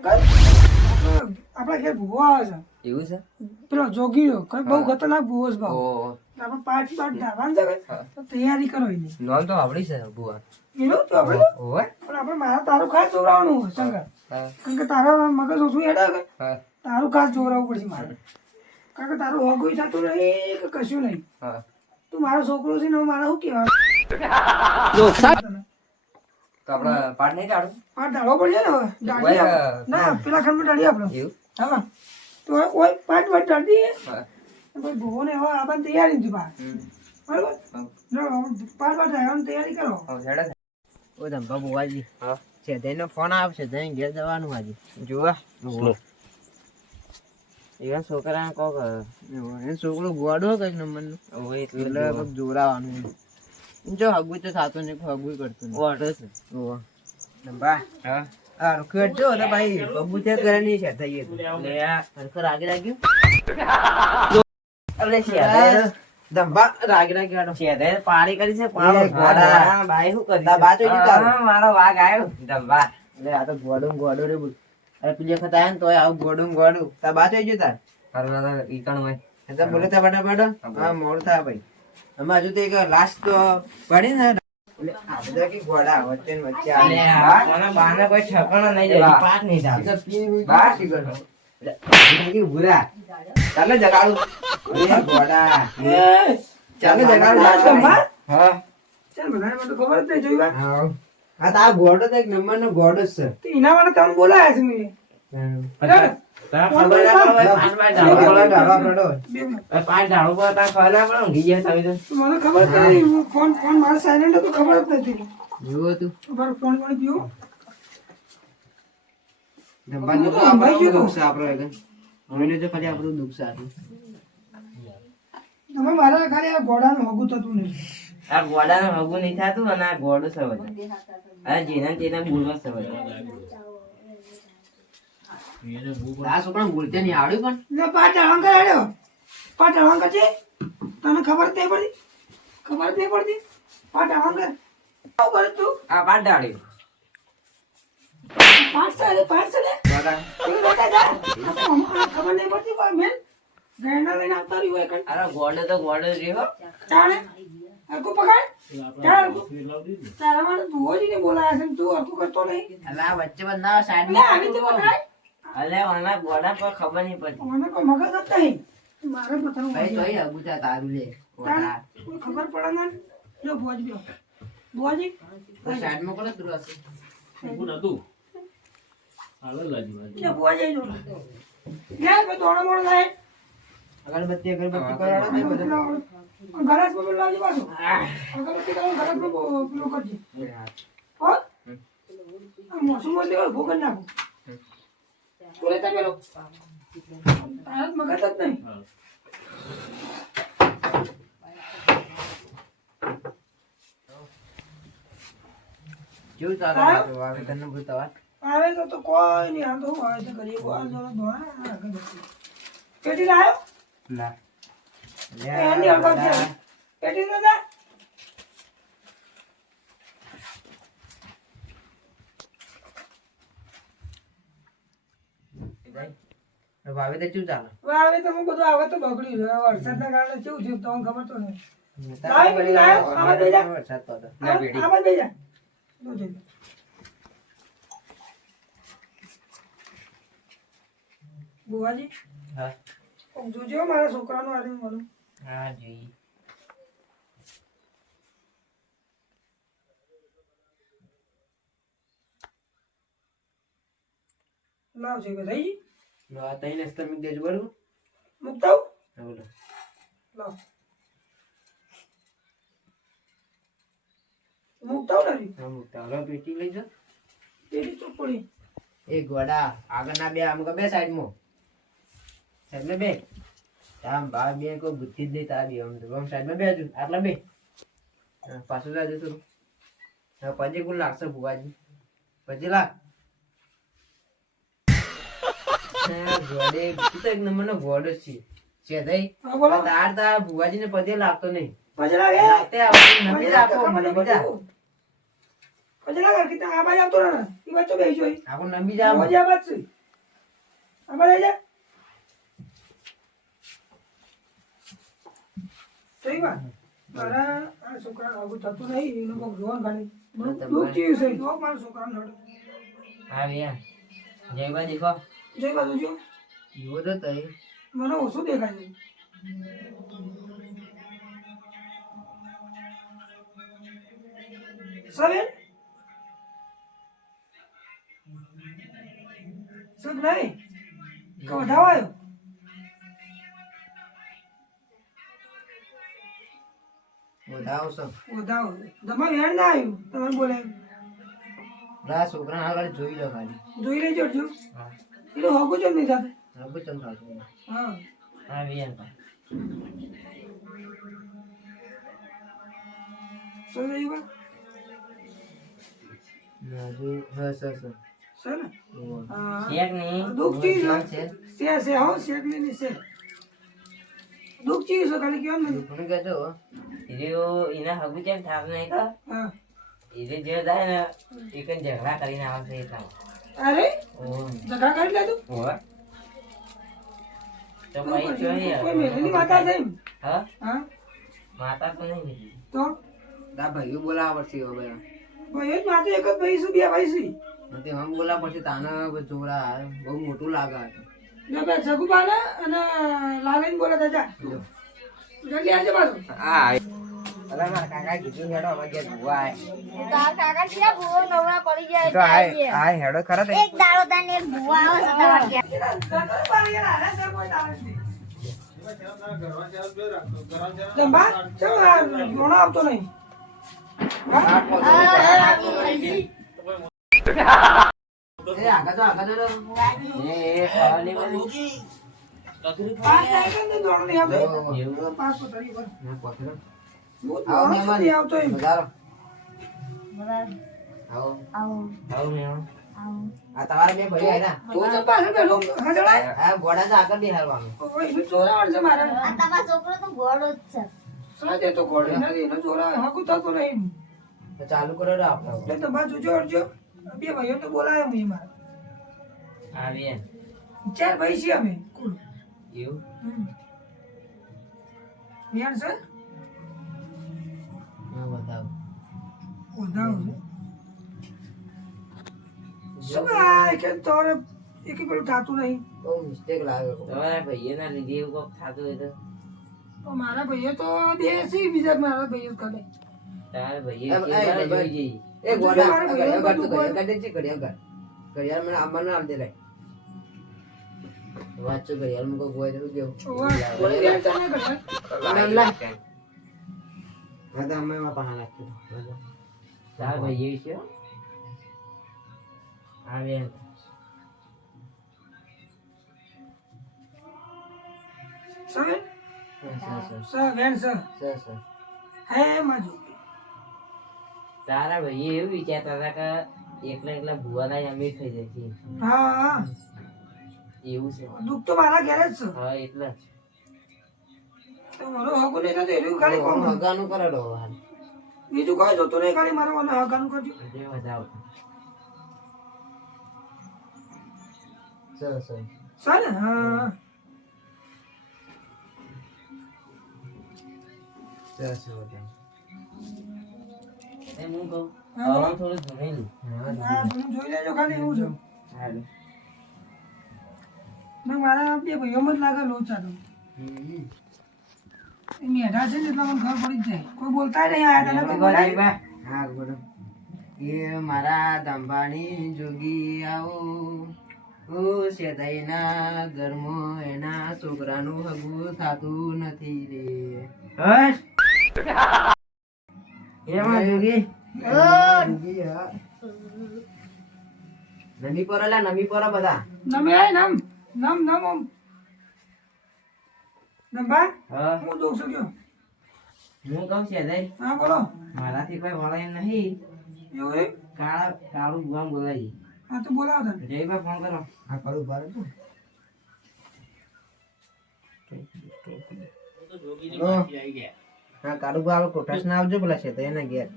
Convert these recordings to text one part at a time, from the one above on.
આપણા ઘેર ભૂવો આવે છે એવું છે પેલો જોગીનો કઈ બહુ ખતરનાક ભૂવો છે ભાવ ઓહો આપણે પાઠ ધારવાનું છે તો તૈયારી કરો એની નામ તો આવડી છે બુઆ એનું તો આપણે ઓહે પણ આપણે મારા તારું ખાસ જોવડાવવાનું હોય શંકર હા કારણ કે તારા મગજ ઓછું હેડે કે હા તારું ખાસ જોવડાવવું પડશે મારે કારણ કે તારું હગું થતું નહીં કે કશું નહીં હા તું મારો છોકરો છે ને મારે શું કહેવાનું તો આપણે પાઠ નહીં કાઢું પાઠ ધારવો પડશે ને હવે દાઢી આપણે. ના પેલા ખંડમાં દાઢી આપણે એવું હા તો કોઈ પાઠ વાટ દાઢી હા ભાઈ ભૂવોને હવે આપણે તૈયારી નથી બહાર બરાબર હા. જો પાઠ વાટ ધારવાની તૈયારી કરો હવે હેડે ને. ઓ ધંભા બુવાજી હા છે તેનો ફોન આવશે જઈને ઘેર જવાનું આજે જોવા એવા છોકરાને કોક એ છોકરો ગોડો કઈક નંબરનું ઓહે એટલે એટલે કોક જોરાવાનું જો હગું તો થતું નહીં હગું કરતું નહીં ઓટો છે ઓવા ધંભા હા આ રખડ જો ને ભાઈ બબુ તે કરે નહીં છે થઈ ગયું લે આ હરખર આગે લાગ્યું અલે શેદે ધંભા રાગે લાગ્યો શેદે પાણી કરી છે એ ગોડા. બાઈ શું કરી તારા બા તો ઈ તારો. મારો વાઘ આવ્યો દંભા એટલે આ તો ગોડો રે બોલ અરે પેલી વખત આયા ને તોય આવું ગોડું તાર બા તો ગયો તાર તારું ઈકણ હોય એટલે બોલે તા ફટાફટ હા મોડું થાય ભાઈ અમે હજુ તો એક લાસ્ટ તો પડી ને એટલે આ બધા કે ગોડા વચ્ચે ને વચ્ચે અલે આ મને બાને કોઈ ઠકાણો નહીં જાય પાસ નહીં ઈ થાય તો પીન હોય બા. તો શીખર એટલે આ કે ભૂરા ચાલે જગાડું એ ગોડા ચાલે જગાડું ધંભા? હા ચાલ બધાને મને તો ખબર જ નહીં જોઈ વાત હા હા તો આ ગોડો તો એક નંબર નો ગોડો જ છે તો એના માટે તમે બોલાયા છે મેં બરાબર? ખબર ના પડે પાંચ વાર ગોડા ઢાળવા ઢાળવા પડો બે મિનિટ. પડે પાંચ ઢાળવું પડે તાર ખબર ના પડે ઊંઘી જાય તમે તો તો મને ખબર જ નથી હું ફોન મારો સાયલેન્ટ હતો ખબર જ નથી જેવું હતું મારો ફોન પીવો ધંભાનું તો આપણું દુઃખ છે આપણો એક જોઈને તો ખાલી આપણું દુઃખ છે આટલું. તમે મારા ખાલી આ ઘોડાનું હગું થતું નહીં આ ગોડાનું હગું નહીં થતું અને આ ગોડું છે બધા આ જેના તેના બોલવા છે બધા આ છોકરાને બોલતે નહીં આવડ્યું પણ એટલે પાટ ઢળવાંકર હેડ્યો પાટ ઢળવાંકર છે તને ખબર જ નહીં પડી ખબર જ નહીં પડતી પાટ ઢળવાંકર શું કરે તું આ પાંચ ઢાળ્યું પાટ છે લે બરાબર. તું બેટા જા આ તો હમણાં ખબર નહીં પડતી કોઈ બેન ગયના લઈને આવતા રહ્યું હોય કણ અરે ગોડો તો ગોડો જ રહ્યો ચાલે હરકું પકડ ચાલ હરકું તારા માટે તું જ ને બોલાયા છે ને તું હરકું કરતો નહીં એટલે આ વચ્ચે બંધા સાઈડ લે આવી રીતે પકડાય અલે મને ગોડા પર ખબર નહીં પડતી મને કોઈ મગજ જ નહીં મારે પોતાનું ભાઈ મગજ. જોઈ અગુચા તારું લે તારે કોઈ ખબર પડે ના જો ભોજ ગયો ભોજી સાઈડ માં કોને તું હશે લે ભોજ આવી જો લે ભાઈ દોડો મોડો થાય અગરબત્તી કરાડો ને બધું ગરાજ પર લાવજો પાછો અગરબત્તી કરો ગરાજ પર પેલો કરજે હો આ મોસમ માં લેવા ભોગન નાખો બોલે તા પેલો તારત મગજ જ નહીં કેવું ચાલે હા? તો આ તને ભૂતાવા આવે તો કોઈ નહીં આમ તો હું આવે તો કરીએ આ જોડે ધોણા અગરબત્તી પેટી લાયો ના એની અગરબત્તી પેટી ના જા ભાવે તો શું ચાલે આવે તો હું બધું આવે તો બગડ્યું છે વરસાદના કારણે કેવું થયું તમને ખબર તો નહીં લાવી પેટી લાયો આમાં બેજા વરસાદ તો હતો. આમાં બેજા જોજે બુવાજી હા કોક જોજો મારા છોકરાનું આરે મળું હા જોઈએ લાવ છે કે થઈ લો આ તઈને સ્તમિક દેજો બરોબર મુકતા હા, બોલો લાવ મુકતા નથી હા મુકતા હવે પેટી લઈ જાઓ પેટી ચોપડી એ ગોડા આગળના બે આમ બે સાઈડમાં સાઈડમાં બે આમ ભાવ બે કોઈ બુદ્ધિ જ નહીં તારા બે આમ તો આમ સાઈડમાં બે હજુ આટલા બે હા, પાછું જાજો થોડું હવે પછી કોણ લાગશે ભુવાજી પછી લાગ ગોડે તું તો એક નંબરનો ગોડો જ છે થઈ હા બોલો તાર ભુવાજી ને પદે લાગતો નહીં પછી લાગે રાતે આવતી નથી રાખો મને બધા પછી ના કર કે આ બાજુ આવતો રહે એ બાજુ બેસી જોઈ આપણે નંબી જા મજા બાદ છે આ બાજુ જા સહી વાત મારા આ છોકરા આવું થતું નહીં એનો કોઈ રોન ગાડી દુઃખ ચીજ છે તો મારા છોકરાને નડે હા ભૈયા જયબા દેખો જય બાજુ જો એવો તો તઈ મને ઓછું દેખાય છે સર સર નહીં તો વધાવો આવ્યો વધાવો છો વધાવો તમારે હેડ ના આવ્યું તમે બોલાયું રા છોકરા આગળ જોઈ લો ખાલી જોઈ લેજો જો એટલે હોગો ચમ નહીં સાથે હવે ચમ થાતું હા હા ભૈયા સર નહીં બા ના જો હા સર સર ને હા શેક નહીં દુઃખ ચીજ છે છે હો શેક નહીં છે દુઃખ ચીજ છે ખાલી કેમ નહીં કોને કહેતો એના હગુ કેમ થાપ નહીં તો હા જે જાય ને એ કઈ ઝઘડા કરીને આવશે એટલા અરે ઓહ જગા કરી લેતું ઓહ તો ભાઈ જોઈએ કોઈ મેલેલી માતા છે એમ? હા હા માતા તો નહીં મિલી તો દા ભાઈઓ બોલાવા પડશે હવે ભાઈ એ જ માતા એક જ ભાઈ છે બે ભાઈ છે નથી હમ બોલાવા પડશે તાના છોકરા બહુ મોટું લાગે જો બે સગુબાને અને લાલન બોલે જા જલ્દી આવજો પાછો હા અરે મારા કાકા કીધું હેડો હવે ઘેર ભૂવા તાર કાકા છે ભૂવો નવરા પડી જાય તો આ હેડો ખરા તે એક દાડો તને એક ભૂવા આવે છે તમાર ઘેર. જંબા ચમ ઘણો આવતો નહીં એ આગળ તો એ ખાવાની બધી પાસ થાય કે નહીં દોડો નહીં આવતો એવું પાસ તો કરી બર ના પકડો હું આવો દોડો મહેમાન નથી આવતો એમ બજારો આવો આવું આવું મેં આવું આ તમારા બે ભાઈ આયા તું તો પાછળ બેઠો હજળાય આ ગોડા તો આગળ બેહારવાનું ઓય એ ચોરાવણ છે મારે આ તમારો છોકરો તો ગોળો જ છે. સાજે તો કોડ નથી એનો ચોરા હાકુ થતો નહીં તો ચાલુ કરો રે આપણે એટલે તો બાજુ જોડજો બે ભાઈઓ તો બોલાય હું મારે આવીએ ચાર ભાઈ છીએ અમે કુલ એવું યાર છે હા બતાવો ઓધાવ છે શું આ કે તોરે એક પેલું થાતું નહીં બહુ મિસ્ટેક લાગે તમારા ભાઈઓના લીધે એવું કોક થતું હોય તો તો મારા ભાઈઓ તો દેશી બીજા મારા ભાઈઓ કરે તમારા ભાઈઓ એમ, કેવા એ, જોઈ જઈ એ ગોડા મારે ભાઈઓ ઘડિયાળ બધું કાઢ દે છે ઘડિયાળ ઘડિયાળ મને આમાં આલ દે લે વાંચો ઘડિયાળ મુકો ગોય તો કેવું ઓય યાર તમે કરે એમ લા હા તો અમે માં પહાણા નાખ્યું તારા ભાઈઓ છે આવીએ સવે સર સ વેણ સ સર હે માજુ તારા ભાઈએ એવું વિચારતા હતા કે એકલા એકલા ભુવાના અમીર થઈ જશે હા હા એવું છે દુઃખ તો મારા ઘેર જ છે હા એટલે તો મારો હગું નહીં થતું એટલું ખાલી કોમ હગાનું કરાડો હાલ બીજું કોઈ જોતું નહીં ખાલી મારો મને હગાનું કરજો જે વધાવ સર સર સર ને હા સર સર એમ હું કહું હા, બોલો. હવે થોડું જૂનેલું હા તમે જોઈ લેજો ખાલી એવું છે હાલે ને મારા બે ભાઈઓમાં જ લાગે લોચા તો એ મેઢા છે ને એટલે મને ખબર પડી જ જાય કોઈ બોલતા નહીં આયા તને કોઈ બોલાય હા બોલો એ મારા દાંભાની જોગી આવો ઓ શેતાઈના ઘરમાં એના છોકરાનું હગું થાતું નથી રે એમાં જોગી જોગી, હા. નમી પર લા નમી પર બધા નમે આય નમ નમ નમ ઓમ નંબા હા હું જોઉં છું કયો હું કહું છે દઈ હા બોલો મારાથી કોઈ વળે એમ નહીં એવું એ કાળું ગુવામ બોલાવી હા તો બોલાવો તને જયભાઈ ફોન કરો હા કરું બાર હા કાળુ બાળ કોટાસ ના આવજો પેલા છે તો એના ઘેર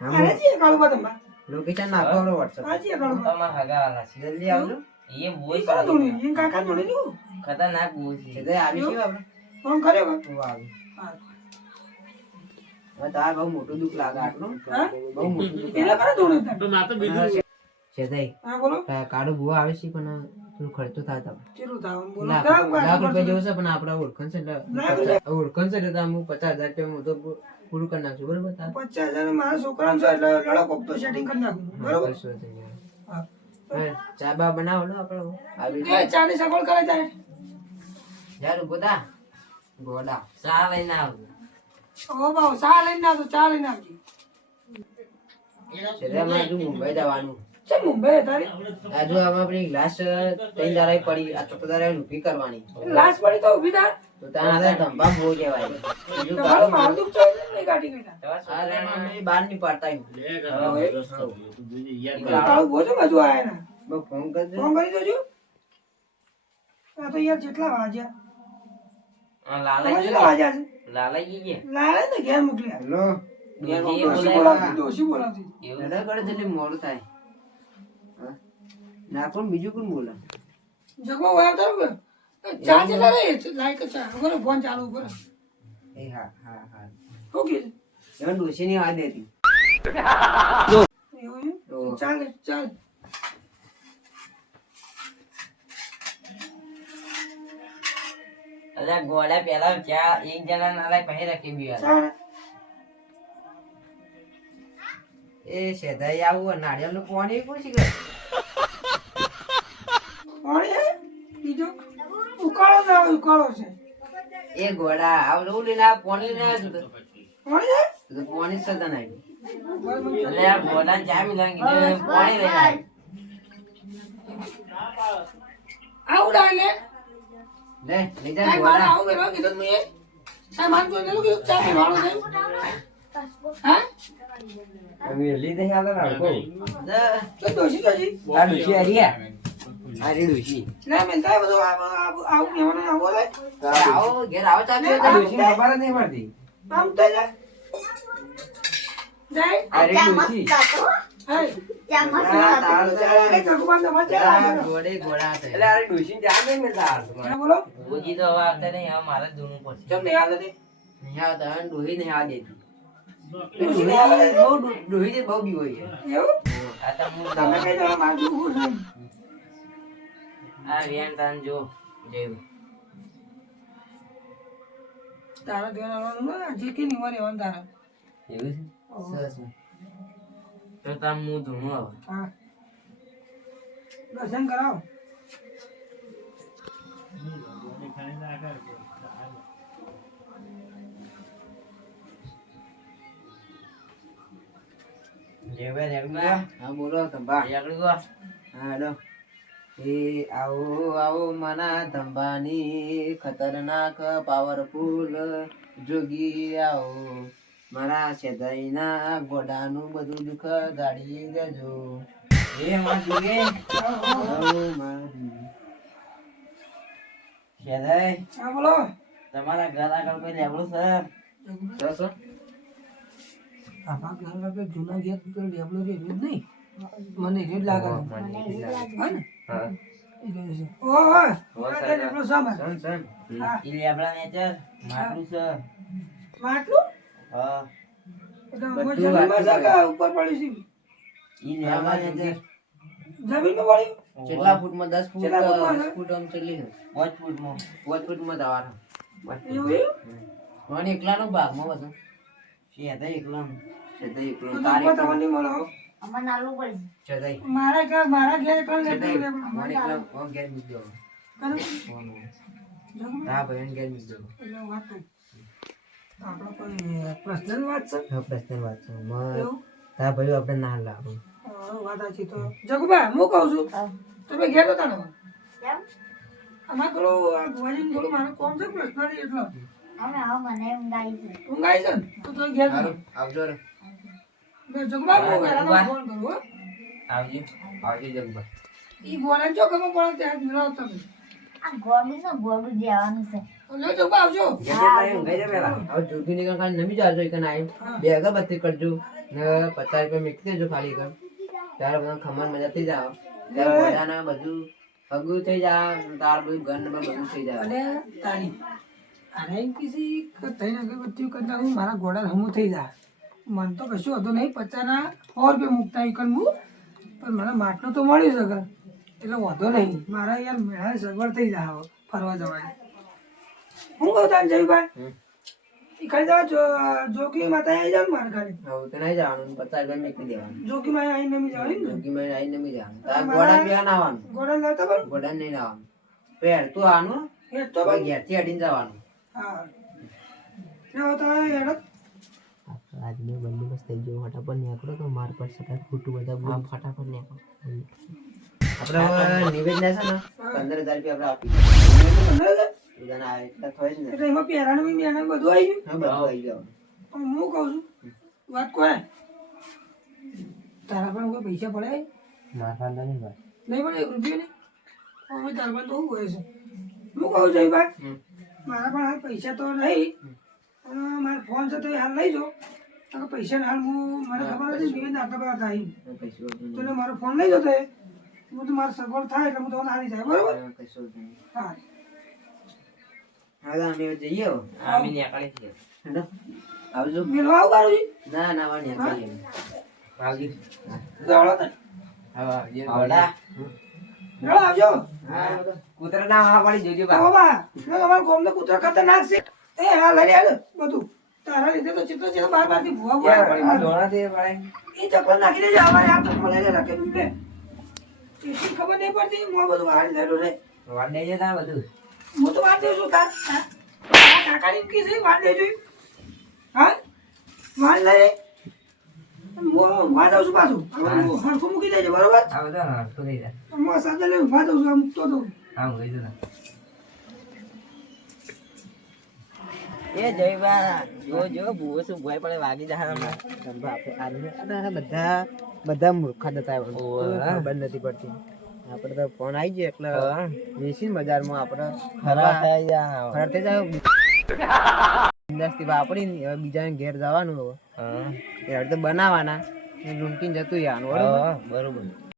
હા આને છે કાળુબા તંબા લોકેશન નાખો આપણો WhatsApp. સાચી કરો તમારા હગાવાલા છે. જલ્દી આવજો. એ બહુ એ કોણ ધોણી એ કાકા ધોણી નું ખતરનાક બહુ છે. જલ્દી આવીશું આપણે. ફોન કર્યો કે? હું આવી. હા. હવે તારે બહુ મોટું દુઃખ લાગે આટલું. હા? બહુ મોટું દુઃખ પેલા કરે ધોણી તાર. છે તઈ. હા બોલો કાળો ભૂવા આવે છે પણ થોડું ખર્ચો થાય તમે. ચેલું થાવ બોલો લાખ કરાવ લાખ રૂપિયા જેવું છે પણ આપણે ઓળખાણ છે એટલે ઓળખાણ છે એટલે હું 50,000 રૂપિયા હું તો પૂરું કરી નાખશું બરોબર તાર 50,000 મારા છોકરાનો છે એટલે લડો કોક તો સેટિંગ કરી નાખું બરોબર બસો થઈ ગયા. હા. હવે ચા બા બનાવો લો આપણે આવી એ ચાની સગવડ કરે જાય યાર ઉભો થા. ગોડા ચા લઈને આવજો. ઓ બાવ ચા લઈને આવજો ચા લઈને આવજો છે અમારે હજુ મુંબઈ જવાનું. છે મુંબઈ તારી હજુ આમાં આપણી ગ્લાસ 3 દાડા પડી આ ચોથા દાડા ઊભી કરવાની લાશ પડી તો ઊભી થાય તો તારા હાથે ધંભા બહુ કહેવાય. બીજું તમારું કાળું મારું દુઃખ છે નહીં કાઢી ગયા આ રે અમે બહાર ની પાડતા એમ. કાળું બોજો બાજુ આયા ના બહુ ફોન કરજો. ફોન કરી દેજો આ તો યાર જેટલા વાગ્યા લાલાઈ કેટલા વાગ્યા છે લાલાઈ ગયા. લાલે ને ઘેર મોકલ્યા હેલો ડોશી બોલાવતી ડોશી બોલાવતી એવું હેલો કરે એટલે મોડું થાય. હા? ના કોણ બીજું કોણ બોલે? જગવા વાયા તારું કે ચા ચલા રે લાઈક ચા ઉભો ફોન ચાલુ ઉભો એ હા હા હા ઓકે એમાં ડોશી ની વાત હતી. એવું એમ? ચાલ ચાલ અલ્યા ગોળા પેલા ચા એક જણા ના લાય પછી રાખી બી ચાલ એ શેધાઈ આવું નાળિયેર નું પાણી પૂછી ગયો. પાણી હે બીજો ઉકાળો ના ઉકાળો છે એ ગોડા આવું લઈને આ પાણી લઈને આવ્યો તું પાણી હે તો પાણી જ સદા નાખ્યું. અલ્યા ગોળા ચા મિલાવી કીધું પાણી લઈને આવ્યો. આવડા ને લે લઈ જા કાઈ મારે ગોડા. આવું કરવા કીધું મેં આ માન તો ને કે ચા પીવાનો છે હા અમે લીધે હાલ ના કો તો ડોશી જોજી આ ડોશી આરિયા આ રે ડોશી ના મેલતા બધું આવું કહેવાનું આવો રે આવો ઘેર આવો ચા પીવો. ડોશી ખબર જ નહીં પડતી. આમ તો જા જાય આ રે ડોશી હે ચા મસ્ત આ હતો. તાળ ચાલે જગવાન તો મજા આ આવે ગોડે ગોડા છે. એટલે આ રે ડોશી ચા નહીં મળતા હા બોલો ભોજી તો હવે આવતા નહીં, હવે મારે જ ધૂણવું પડશે. ચમ નહીં આવે નહીં આવતા અને ડોહી નહીં આ દેતી. ડોશી નહીં આવે બહુ ડોહી જે બહુ બીવો છે. એવું આ તો હું તમે કઈ જણા માર દુખું છે આ વેણ તાન જો જેવું. તારા ધ્યાન આવવાનું ના જે કે નહીં મારે આવવાનું તારા એવું છે? સરસ. તો તાન હું ધૂણું હવે. હા દર્શન કરાવો જેવે રેગલા હા બોલો ધંભા. રેગડી ગો. હા હેલો. એ આવો આવો મના ધંભાની ખતરનાક પાવરફુલ જોગી આવો મારા સેદાઈના ગોડાનું બધું દુઃખ ગાડી દેજો. એ માં જોગે આવો મારી. શેદાઈ હા બોલો તમારા ઘર આગળ કોઈ લેબડું છે? સરસ હો? આમાં ઘર આગળ જૂના ઘેર તો ડેવલો રે જ નહીં મને રેડ લાગે છે. હા ને હા. એ રહ્યો છે ઓહો આ ડેવલો સામાન સન સન. હા ઈ લેબડા ને ચર માટલું છે. માટલું હા એટલે જમીનમાં છે કે ઉપર પડ્યું છે ઈ લેબડા ને ચર જમીનમાં પડ્યું કેટલા ફૂટમાં 10 ફૂટ કેટલા ફૂટમાં છે? 10 ફૂટ આમ ચલી છે. 5 ફૂટમાં 5 ફૂટમાં જવાનું. એવું એવું મને એકલાનો ભાગમાં બધું શેદાઈ એકલા સેદાઈ એકલો તો તારી ઉપર તમારે નહીં મળે હો. અમારે નાલું પડશે. સેદાઈ મારા ઘેર એકલા સેદાઈ લેબડું મને એકલા ઓ ગેર મૂકી દો. કરું ફોન હા ભાઈ ગેર મૂકી દો. એટલે વાત કરું. આપણો કોઈ પર્સનલ વાત છે હા પ્રશ્ન વાત છે માં એવું હા ભાઈ આપણે ના લાવો. વાત સાચી તો જગુબા હું કહું છું તમે ઘેર તો તાણો કેમ? અમારે થોડું આ ભુવાજીને થોડું મારે કોમ છે પર્સનલી એટલો હવે આવો મને ઊંઘ આવી છે. ઊંઘ આવી છે ને તો તમે ઘેર કરો સારું આવજો રે. જગુબા હું ઘેરાનો ફોન કરું હો આવજો. આવજો જગબા. ઈ બોલે જો ખબર પડે ત્યાં મિલાવ તમે આ ગોળું છે ગોળું દેવાનું છે. લો જગુબા આવજો જગ્યા નહીં ઊંઘાઈ જા પેલા. હવે જોગી ની કાકા નમી જાજો એક ના હા. બે અગરબત્તી કરજો ને 50 રૂપિયા મૂકી દેજો ખાલી કર. ત્યારે બધા ખમણ મજા થઈ જાવ ત્યારે ગોડાના બધું હગું થઈ જાય તાર બધું ઘર ને બધું થઈ જાય અને તારી અરે એમ કીધી કે તઈને અગરબત્તીઓ કરતા હું મારા ઘોડા હમું થઈ જાય મન તો કશું હતું નહીં 50ના 100 રૂપિયા મૂકતા ઈકન હું પણ મને માટલું તો મળી શકે એટલે વાંધો નહીં મારા યાર મેળાની સગવડ થઈ જાય હવે ફરવા જવાની હું કહું તાન જયભાઈ ઈકન જવા જોગી માતા આવી જાવ મારા ઘરે હવે તો નહીં જવાનું 50 રૂપિયા મેકી દેવાનું જોગી માં આવીને નમી જવાની ને જોગી માં આવીને નમી જવાનું તાર ગોડા બેન આવવાનું ઘોડા લેતા બરાબર ગોડા નહીં આવવાનું પેર તું આનું એ તો પછી ઘેરથી અડીને જવાનું હા ના તો યાર આજનો બંદોબસ્ત થઈ ગયો ફટાફટ નીકળો તો માર પર સકાય ખોટું બધા બોલ ફટાફટ નીકળો આપણે નિવેદન છે ને 15000 રૂપિયા આપણે આપી બીજાના એટલા થોય જ ને એટલે એમાં પહેરાનું બી મેનું બધું આવી ગયું હા બધું આવી ગયું પણ હું કહું છું વાત કોને તારા પણ કોઈ પૈસા પડે મારા નહીં ભાઈ નહીં પડે 1 રૂપિયા નહીં હવે તારા પણ તો શું કહે છે હું કહું છું ભાઈ મારા પણ હાલ પૈસા તો નહીં અને મારો ફોન છે તો એ હાલ લઈ જાઓ કારણ કે પૈસા હાલ હું મને ખબર નથી નિવેદન આટલા બધા થાય કશું તો એટલે મારો ફોન લઈ જાઓ તો હું તો મારો સગવડ થાય એટલે હું તમને આવી જાય બરોબર કશું નહીં હા હવે અમે જઈએ હવે. અમે નીકળી છીએ હેડો આવજો મેળવા આવું બારુજી ના ના વાણી નીકળીએ આવજો દોડો તો હવે આવજો આવડા. દોડો આવજો કૂતરા ના હા પડી જોજો બા બાબા અમારા ગામનો કૂતરો ખતરનાક છે એ હા લઈ આલો બધું તારા લીધે તો ચિત્ર છે બાર બારથી ભૂવા ભૂવા પડી મારે. ધોળા દે પડે એ ચકલ નાખી દેજે અમારે આ ચકલ લઈને રાખે બીબે એટલી ખબર નહીં પડતી હું આ બધું વાળી લેલો રે વાડે છે તા બધું હું તો વાળ દઉં છું તાર તારા કાકાની કી છે વાળ દેજો હા વાળ લઈ હું વાળ દઉં છું પાછું હવે હું હરખું મૂકી દેજે બરોબર આ બધા હરખું થઈ જાય હું આ સાથે લઈને ઉભા દઉં છું આ મૂકતો તો આમ ગઈ છે એ જયબા જો જો ભૂવો શું ભોય પડે વાગી જાય બધા બધા મૂર્ખા જતા ખબર નથી પડતી આપણે તો ફોન આવી ગયો એટલે બેસીને બજારમાં આપણે ખરા થઈ જાય ફરતે જાય ઇન્ડસ્ટ્રી વાપરીને હવે બીજાને ઘેર જવાનું હવે હા એ તો બનાવવાના લૂંટીને જતું રહેવાનું બરોબર બરોબર